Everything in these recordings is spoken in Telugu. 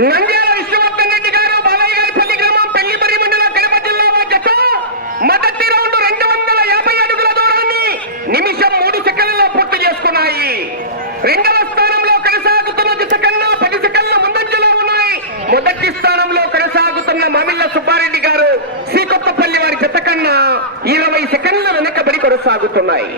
నంద్యాల విష్ణువర్ధన్ రెడ్డి గారు బాలయ్య గారి పల్లి గ్రామం పెళ్ళిమరి మండలం కడప జిల్లా వారి జత మొదటి రౌండ్ రెండు వందల యాభై అడుగుల దూరాన్ని నిమిషం మూడు సెకండ్లలో పూర్తి చేసుకున్నాయి. రెండవ స్థానంలో కొనసాగుతున్న జత కన్నా పది సెకండ్ల ముందంజలో ఉన్నాయి. మొదటి స్థానంలో కొనసాగుతున్న మామిళ్ళ సుబ్బారెడ్డి గారు శ్రీకొత్తపల్లి వారి జత కన్నా ఇరవై సెకండ్ల వెనకబడి కొనసాగుతున్నాయి.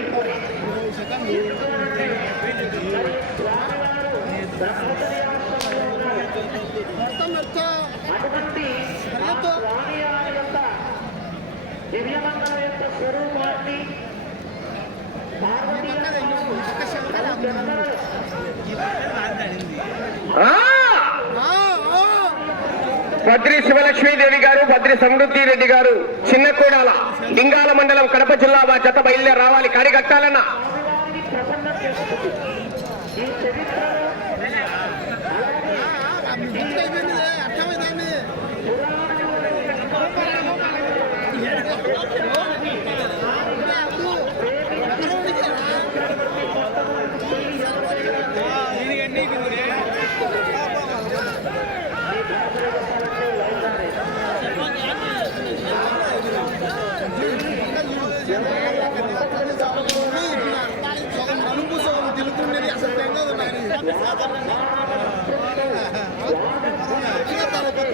ఆ! భద్రి శివలక్ష్మీదేవి గారు భద్రి సమృద్ధి రెడ్డి గారు చిన్న కోడాల లింగాల మండలం కడప జిల్లా వా జత బయలుదేరి రావాలి. కాడి కట్టాలన్న ఆ! కేక హా!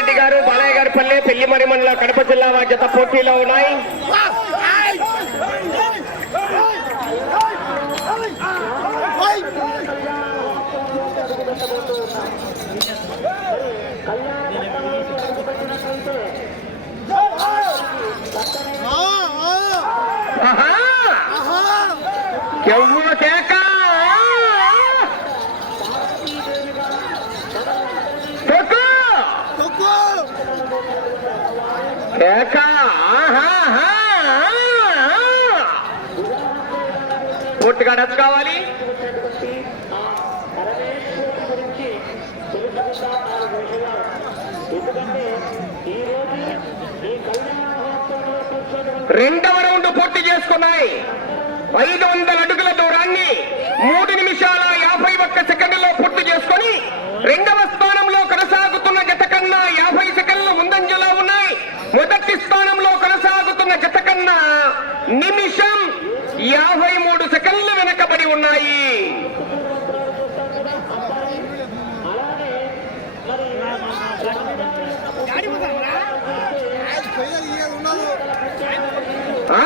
రెడ్డి గారు బాలయ్య గారి పల్లె పెళ్ళిమరి మండలం కడప జిల్లా జత పోటీలో ఉన్నాయి. ఆహా! ఎవ్వ కేక తొక్కు! కేక పూర్తిగా డచ్ కావాలి రెండవ రౌండ్ పూర్తి చేసుకున్నాయి. ఐదు వందల అడుగుల దూరాన్ని మూడు నిమిషాల యాభై ఒక్క సెకండ్లో పూర్తి చేసుకొని రెండవ స్థానం కొనసాగుతున్న జత కన్నా యాభై సెకండ్లు ముందంజలో ఉన్నాయి మొదటి స్థానంలో కొనసాగుతున్న జత కన్నా నిమిషం యాభై మూడు సెకండ్లు వెనకబడి ఉన్నాయి. ఆ!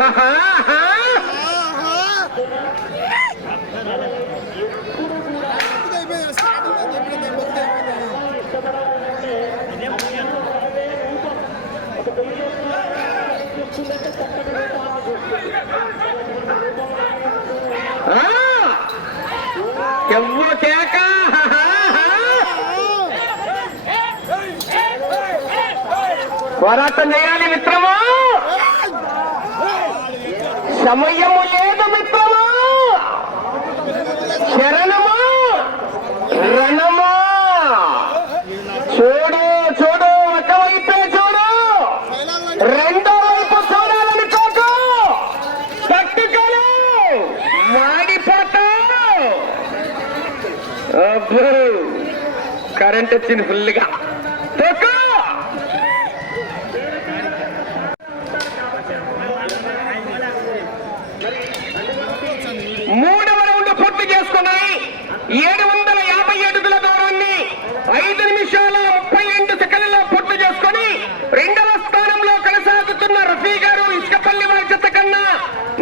ఆహాహా! ఆ! ఎవ్వ కేక పోరాటం చేయాలి మిత్రము సమయము లేదు మిత్రము శరణము అంటే వచ్చింది ఫుల్గా మూడు రౌండ్ పూర్తి చేసుకున్నాయి. ఏడు వందల యాభై అడుగుల దూరాన్ని ఐదు నిమిషాల ముప్పై రెండు సెకండ్లో పూర్తి చేసుకుని రెండవ స్థానంలో కొనసాగుతున్న రఫీ గారు ఇసుకపల్లి వారి కన్నా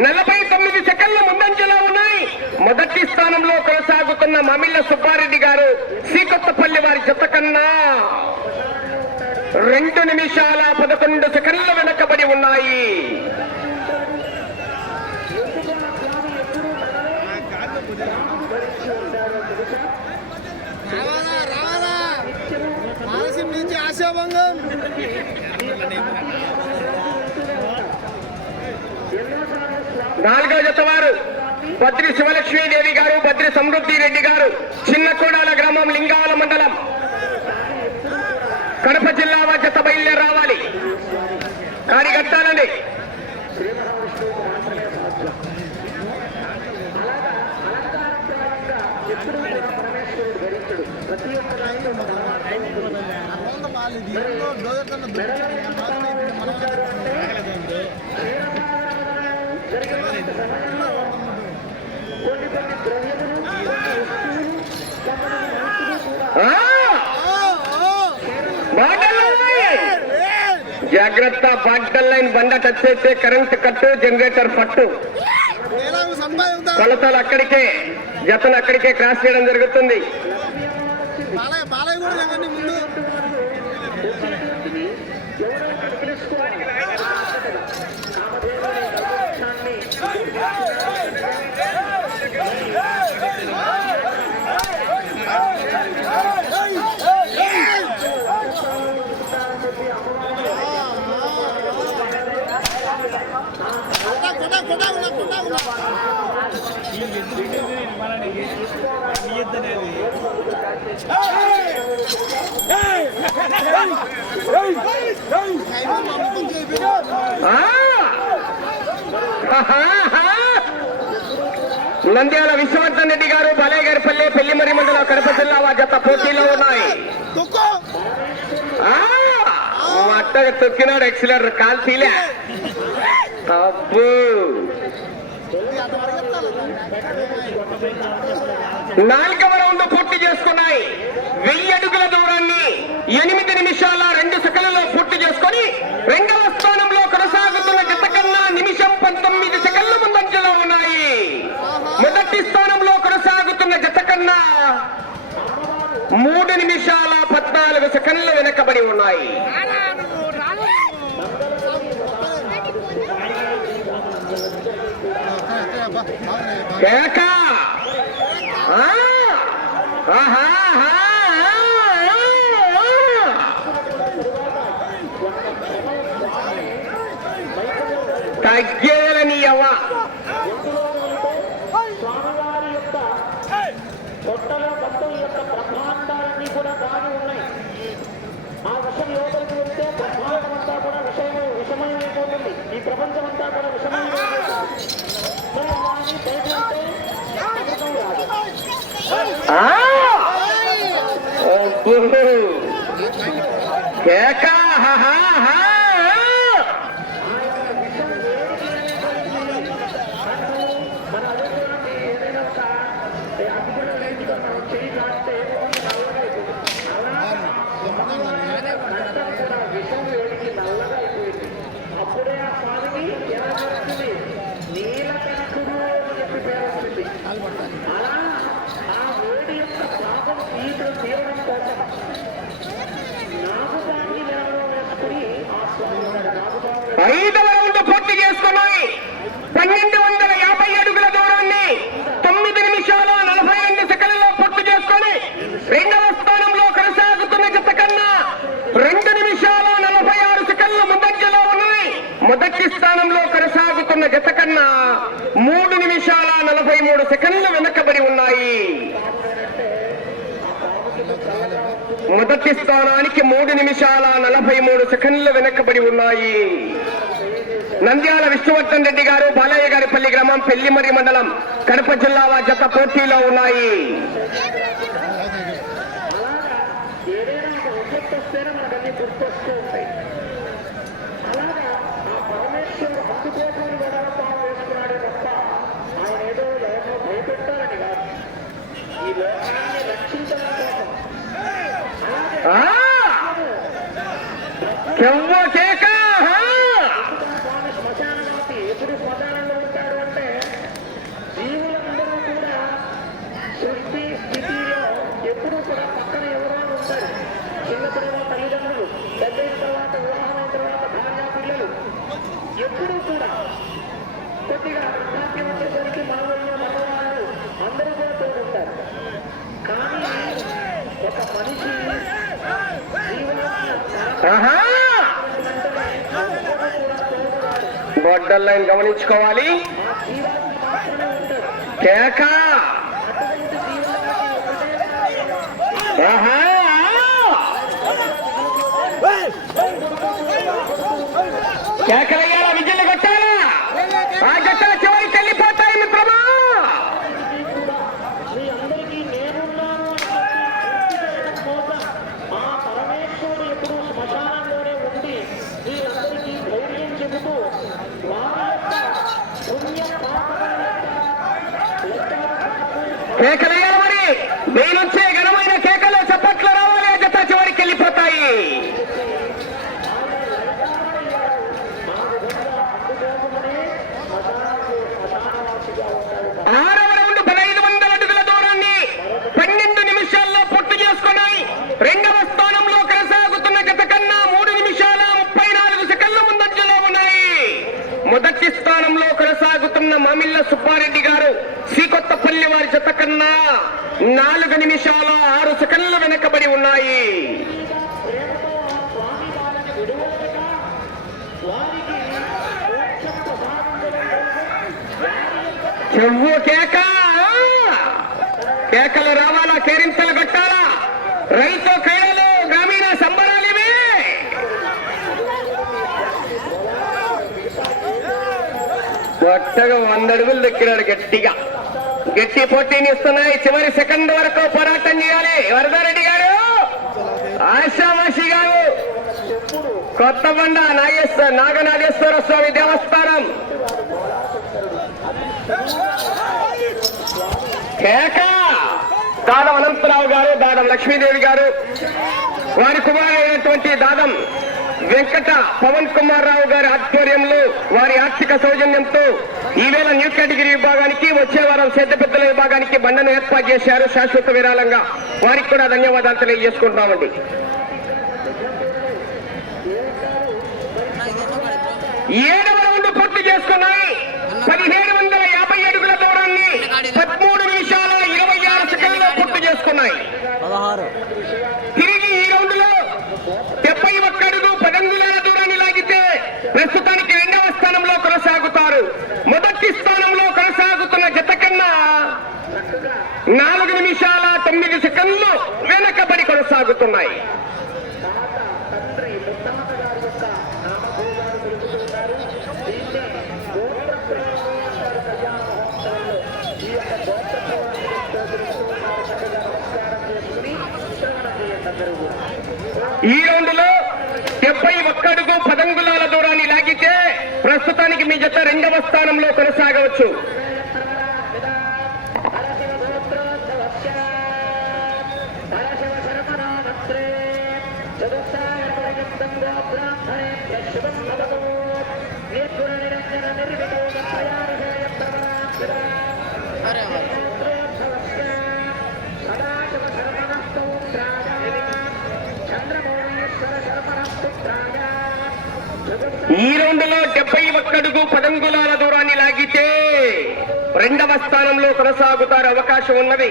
నలభై తొమ్మిది సెకండ్ల ముందంజలో ఉన్నాయి. మొదటి స్థానంలో కొనసాగుతున్న మమిళ్ళ సుబ్బారెడ్డి గారు శ్రీకొత్తపల్లి వారి జత కన్నా రెండు నిమిషాల పదకొండు సెకండ్ల వెనకబడి ఉన్నాయి. ఆశాభంగం నాలుగో జత వారు. బద్రి శివలక్ష్మీదేవి గారు బద్రి సమృద్ధి రెడ్డి గారు చిన్న కోడాల గ్రామం లింగాల మండలం. కడప జిల్లా వారి జత బయలుదేరి రావాలి. కాడి కట్టాలండి అరవంద దీనిలో డోజర్ కన్నా దొరికి మాత్రం ఇప్పుడు మనం ఆ! బాటలు ఉన్నాయి. జాగ్రత్త బాటల్ లైన్ బండ టచ్ అయితే కరెంట్ కట్టు జనరేటర్ పట్టు. కొలతలు అక్కడికే జతను అక్కడికే క్రాస్ చేయడం జరుగుతుంది బాలయ్య బాలయ్య కూడా దగ్గర ముందు కొట్టా కొట్టా కొట్టా ఉన్నా కొట్టా ఉన్నా అయిపోయింది మా అమ్మ కొంచెం అయిపోయింది ఆ! ఆహాహా! నంద్యాల విశ్వవర్ధన్ రెడ్డి గారు బలేగారిపల్లె పెళ్ళిమరి మండలం కడప జిల్లా జత పోటీలో ఉన్నాయి. అట్టగా తొక్కినాడు ఎక్సిలర్ కాల్ తీలే. అబ్బో అంత నాలుగవ రౌండ్ పూర్తి చేసుకున్నాయి. వెయ్యి అడుగుల దూరాన్ని ఎనిమిది నిమిషాల రెండు సెకండ్లలో పూర్తి చేసుకొని రెండవ స్థానంలో కొనసాగుతున్న గతకన్నా నిమిషం పంతొమ్మిది సెకండ్ల ముందంజలో ఉన్నాయి. మొదటి స్థానంలో కొనసాగుతున్న జత కన్నా మూడు నిమిషాల పద్నాలుగు సెకండ్లు వెనకబడి ఉన్నాయి. కేక ఆ! ఆహాహా! అవ్వ విషమయమైపోతుంది ఈ ప్రపంచం అంతా కూడా! అబ్బో! కేక పాపం తీవ్ర కోసం నాగుదాన్ని వేసుకుని నాగుదాన్ని పూర్తి చేసుకున్నాయి. పన్నెండు వందల యాభై అడుగుల దూరాన్ని తొమ్మిది నిమిషాల నలభై రెండు సెకండ్లలో పూర్తి చేసుకొని రెండవ స్థానంలో కొనసాగుతున్న జత కన్నా రెండు నిమిషాల నలభై ఆరు సెకండ్లు మొదట్లో ఉన్నాయి. మొదటి స్థానంలో కొనసాగుతున్న జత కన్నా మూడు నిమిషాల నలభై మూడు సెకండ్లు వెనకబడి ఉన్నాయి మొదటి స్థానానికి మూడు నిమిషాల నలభై మూడు సెకండ్లు వెనకబడి ఉన్నాయి. నంద్యాల విష్ణువర్ధన్ రెడ్డి గారు బాలయ్య గారిపల్లి గ్రామం పెళ్ళిమరి మండలం కడప జిల్లా వారి జత పోటీలో ఉన్నాయి. చెవ్వ కేక ఎప్పుడు కూడా పక్కన ఎవరో ఉంటారు చిన్నప్పుడేమో తల్లిదండ్రులు పెద్దయిన తర్వాత వివాహమైన తర్వాత భార్య పిల్లలు ఎప్పుడూ కూడా కొద్దిగా వృద్ధాప్యం వచ్చేసరికి మనవళ్ళు మనవాళ్ళు అందరూ కూడా తోడుంటారు కానీ ఒక మనిషి జీవనాన్ని ఆహా లైన్ గమనించుకోవాలి. కేక. కేకలయ్యాలా విజయలు కొట్టాలా? ఆ జట్ల చివరికి వెళ్ళిపోతాయి మిత్రమా మీ అందరికీ నేనున్నాను అని చెప్పి గుర్తు చేయడం కోసం ఆ పరమేశ్వరుడు ఎప్పుడు శ్మశానంలోనే ఉండి వీరందరికీ ధైర్యం చెబుతూ వారి యొక్క పుణ్య పాపముల యొక్క లెక్కలు కేకలయ్యాలి మరి నేనొచ్చే ఘనమైన కేకలు చప్పట్లు రావాలి ఆ జట్ల చివరికి వెళ్ళిపోతాయి ఆరవ రౌండ్ పదహైదు వందల అడుగుల దూరాన్ని పన్నెండు నిమిషాల్లో పూర్తి చేసుకున్నాయి రెండవ స్థానంలో కొనసాగుతున్న గత కన్నా మూడు నిమిషాల ముప్పై నాలుగు సెకండ్ల ముందంజలో ఉన్నాయి. మొదటి స్థానంలో కొనసాగుతున్న మామిళ్ళ సుబ్బారెడ్డి గారు శ్రీకొత్తపల్లి వారి జత కన్నా నాలుగు నిమిషాల ఆరు సెకండ్ల వెనకబడి ఉన్నాయి. కేక! కేకలు రావాలా? కేరింతలు కట్టాలా? రైతు క్రీడలు గ్రామీణ సంబరాలు ఇవి కొత్తగా వంద అడుగులు దక్కినాడు గట్టిగా. గట్టి పోటీని ఇస్తున్నాయి. చివరి సెకండ్ వరకు పోరాటం చేయాలి. వరదారెడ్డి గారు ఆశామాషి గారు కొత్త బండ నాగేశ్వర నాగనాగేశ్వర స్వామి దేవస్థానం. కేకా దాదం అనంతరావు గారు దాదం లక్ష్మీదేవి గారు వారి కుమారుడైనటువంటి దాదం వెంకట పవన్ కుమార్ రావు గారి ఆధ్వర్యంలో వారి ఆర్థిక సౌజన్యంతో ఈవేళ న్యూ కేటగిరీ విభాగానికి వచ్చే వారం సేద్య పెద్దల విభాగానికి బండను ఏర్పాటు చేశారు శాశ్వత విరాళంగా. వారికి కూడా ధన్యవాదాలు తెలియజేసుకుంటున్నామండి. ఏడవ రౌండ్ పూర్తి చేసుకున్నాయి. పదహారు. తిరిగి ఈ రౌండ్లో డెబ్బై ఒక్క అడుగు పదంగులాల దూరాన్ని లాగితే ప్రస్తుతానికి రెండవ స్థానంలో కొనసాగుతారు. మొదటి స్థానంలో కొనసాగుతున్న జత కన్నా నాలుగు నిమిషాల తొమ్మిది సెకండ్లు వెనకబడి కొనసాగుతున్నాయి. ఈ రౌండ్లో డెబ్బై ఒక్కడుగు పదంగులాల దూరాన్ని లాగితే ప్రస్తుతానికి మీ జత రెండవ స్థానంలో కొనసాగవచ్చు. అరే ఈ రౌండ్ డెబ్బై ఒక్కడుగు పదంగులాల దూరాన్ని లాగితే రెండవ స్థానంలో కొనసాగుతారు అవకాశం ఉన్నది.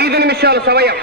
ఐదు నిమిషాల సమయం.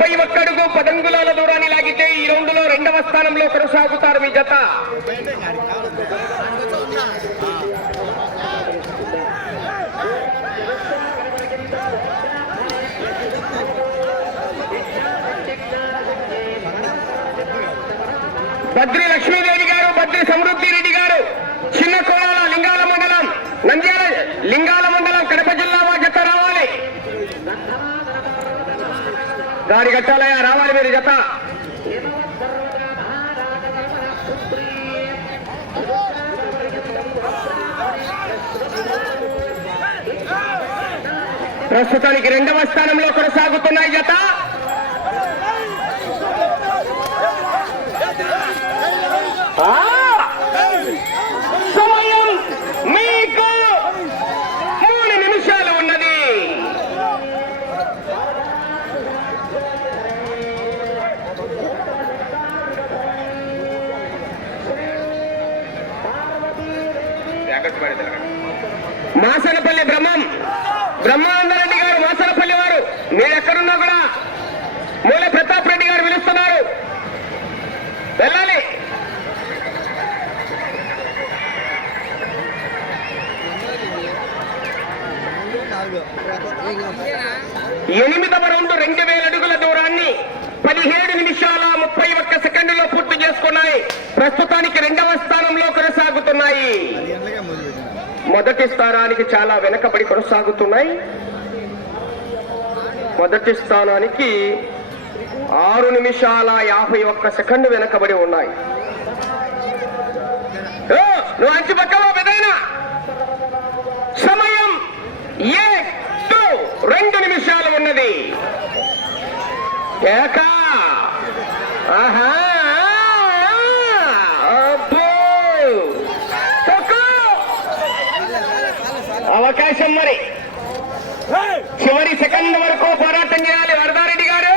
డెబ్బై ఒక్కడుగు పదంగులాల దూరాన్ని లాగితే ఈ రౌండ్లో రెండవ స్థానంలో కొనసాగుతారు మీ జత. బద్రి లక్ష్మీదేవి గారు బద్రి సమృద్ధి రెడ్డి గారు చిన్న కోలాల లింగాల మండలం నంద్యాల లింగాల మండలం కడప జిల్లా మా జత రావాలి గాడి కట్టాలయ్యా రావాలి మీరు జత. ప్రస్తుతానికి రెండవ స్థానంలో కొనసాగుతున్నాయి జత ఆ! సమయం మీకు మూడు నిమిషాలు ఉన్నది మాసనపల్లి బ్రహ్మం బ్రహ్మానంద రెడ్డి గారు మాసనపల్లి వారు. మీరు కూడా మూల ప్రతాప్ రెడ్డి గారు పిలుస్తున్నారు. వెళ్ళాలి. ఎనిమిదవ రౌండ్ రెండు వేల అడుగుల దూరాన్ని పదిహేడు నిమిషాల ముప్పై ఒక్క సెకండ్లో పూర్తి చేసుకున్నాయి ప్రస్తుతానికి రెండవ స్థానంలో కొనసాగుతున్నాయి పది గంటలకే మొదలుపెట్టిన మొదటి స్థానానికి చాలా వెనకబడి కొనసాగుతున్నాయి. మొదటి స్థానానికి ఆరు నిమిషాల యాభై ఒక్క సెకండ్ వెనకబడి ఉన్నాయి. నువ్వు అంచు పక్కలో పెదైనా సమయం ఏ రెండు నిమిషాలు ఉన్నది. ఏకా. ఆహా. అవకాశం మరి. చివరి సెకండ్ వరకు పోరాటం చేయాలి వరదారెడ్డి గారు.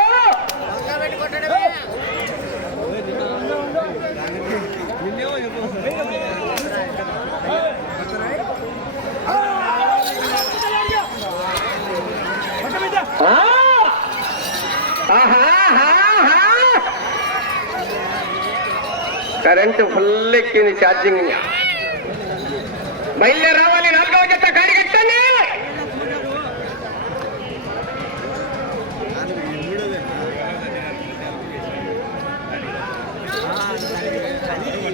కరెంటు ఫుల్ ఎక్కింది ఛార్జింగ్ బయలుదేరావాలి రావాలి నాలుగవ జత కాడి కట్టండి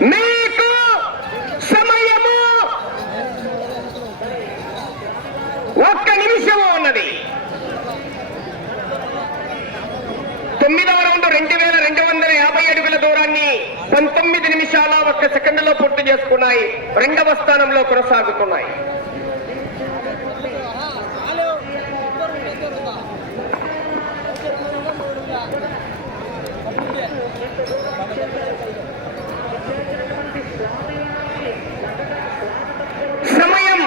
మీకు సమయము ఒక్క నిమిషము ఉన్నది తొమ్మిదవ రౌండ్ రెండు వేల రెండు వందల యాభై అడుగుల దూరాన్ని పంతొమ్మిది నిమిషాల ఒక్క సెకండ్లో పూర్తి చేసుకున్నాయి. రెండవ స్థానంలో కొనసాగుతున్నాయి సమయం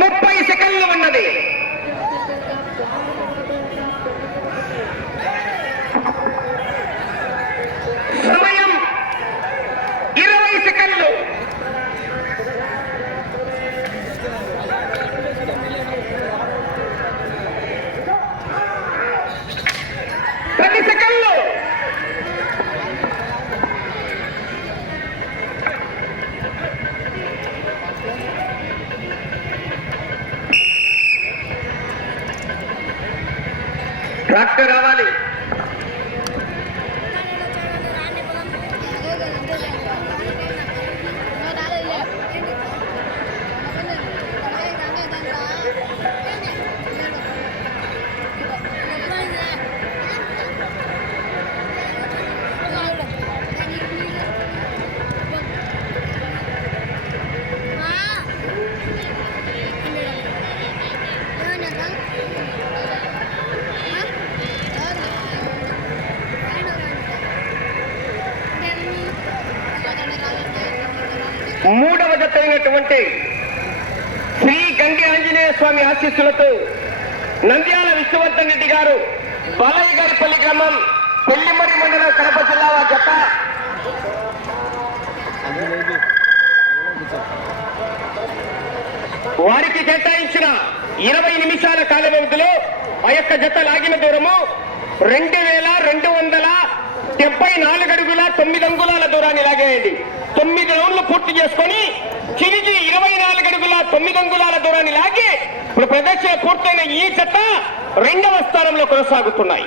ముప్పై సెకండ్లు ఉన్నది సమయం ఇరవై సెకండ్లు పది సెకండ్లు ట్రాక్టర్ కావాలి. మూడవ జత అయినటువంటి శ్రీ గంగి ఆంజనేయ స్వామి ఆశీస్సులతో నంద్యాల విష్ణువర్ధన్ రెడ్డి గారు బాలయ్యగారిపల్లి గ్రామం పెళ్ళిమర్రి మండలం కడప జిల్లా వారి జత. వారికి కేటాయించిన ఇరవై నిమిషాల కాల వ్యవధిలో ఆ యొక్క జత లాగిన దూరము రెండు వేల రెండు వందల డెబ్బై నాలుగు అడుగుల తొమ్మిది అంగుళాల దూరాన్ని లాగేయండి. తొమ్మిది రౌండ్లు పూర్తి చేసుకొని తిరిగి ఇరవై నాలుగు అడుగుల తొమ్మిది అంగుళాల దూరాన్ని లాగి ఇప్పుడు ప్రదర్శన పూర్తయిన ఈ చెత్త రెండవ స్థానంలో కొనసాగుతున్నాయి.